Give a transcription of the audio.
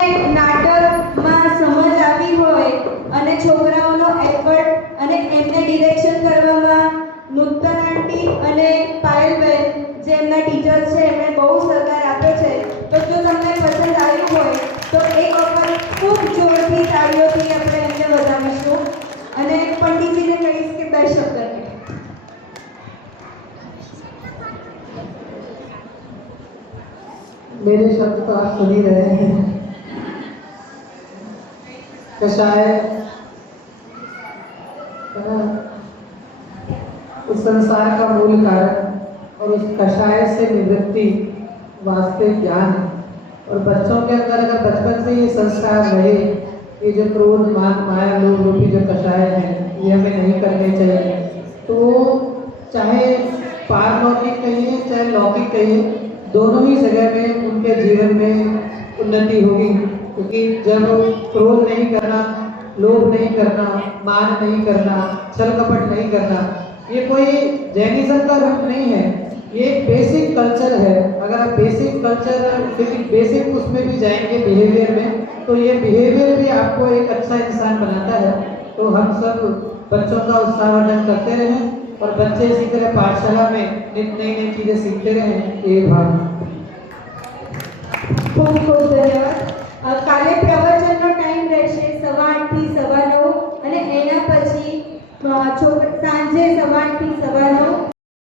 નાટકમાં સમજ આવી હોય અને છોકરાઓનો એફર્ટ અને એમને ડિરેક્શન કરવામાં નૂતન આંટી અને પાયલબેન જે એમના ટીચર છે એમણે બહુ સહકાર આપ્યો છે. તો જો તમને પસંદ આવ્યું હોય તો એક વખત ખૂબ જોરથી તાળીઓથી આપણે એમને વધાવીશું અને પંડિતજીને કહીશ કે 2 શબ્દ કહે. मेरे शब्द तो आप सुन ही रहे हैं. कषाय उस संसार का मूल कारण और उस कषाय से निवृत्ति वास्तविक ज्ञान है. और बच्चों के अंदर अगर बचपन से ये संस्कार रहे, ये जो क्रोध मान माया लोभ रूपी जो कषाय है ये हमें नहीं करने चाहिए, तो चाहे पारलौकिक कहिए चाहे लौकिक कहिए, दोनों ही जगह में उनके जीवन में उन्नति होगी. क्योंकि जब क्रोध नहीं करना, लोभ नहीं करना, मान नहीं करना, छल कपट नहीं करना, ये कोई जैनिज्म का रूप नहीं है, ये एक बेसिक कल्चर है. अगर आप बेसिक कल्चर बेसिक उसमें भी जाएंगे बिहेवियर में, तो ये बिहेवियर भी आपको एक अच्छा इंसान बनाता है. तो हम सब बच्चों का उत्साहवर्धन करते रहें और बच्चे इसी तरह पाठशाला में नित नई नई चीज़ें सीखते रहें. ये भाव. ખૂબ ખૂબ ધન્યવાદ. કાલે પ્રવચનનો ટાઈમ રહેશે 8:30 થી 9:15 અને એના પછી સાંજે 8:30 થી 9:15